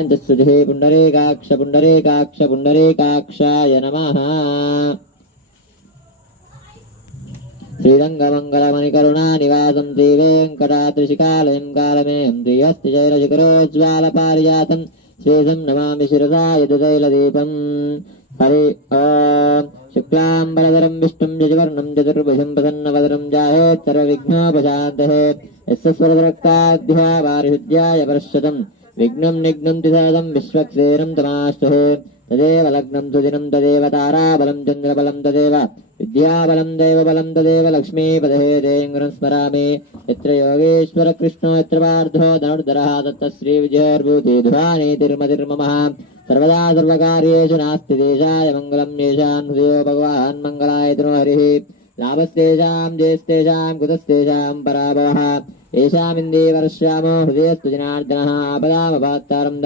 स्तुतिः पुण्डरीकाक्ष पुण्डरीकाक्ष पुण्डरीकाक्षाय नमः। श्रीरङ्गमङ्गलमणिकरुणानिवासं श्रीवेङ्कटाद्रिशिकालयं कालमेयं श्रीहस्तिशैलशिखरोज्ज्वालपारिजातं श्रीशं नमामि शिरसा यदुतैलदीपम्। हरि ओम्। शुक्लाम्बरधरं विष्णुं शशिवर्णं चतुर्भुजं प्रसन्नवदनं ध्यायेत् सर्वविघ्नोपशान्तये। यस्य स्वर्गरक्ताद्या वारिहुद्याय परश्वतम् विघ्नं निघ्नन्ति सदं विश्वक्सेनं तमास्तुः। तदेव लग्नं सुदिनं तदेव ताराबलं चन्द्रबलं तदेव विद्याबलं दैवबलं तदेव लक्ष्मीपदे देवं स्मरामि। यत्र योगेश्वर कृष्णो यत्र पार्थो धनुर्धरः तत्र श्रीविजयोर्भूतिध्वानीतिर्मतिर्ममः। सर्वदा सर्वकार्येषु नास्ति देशाय मङ्गलं येषां हृदयो भगवान् मङ्गलाय तनो हरिः। लाभस्तेषां जयस्तेषां कुतस्तेषां पराभवः येषामिन्दे वर्ष्यामो हृदयस्तु जनार्दनः आपदामपात्तारं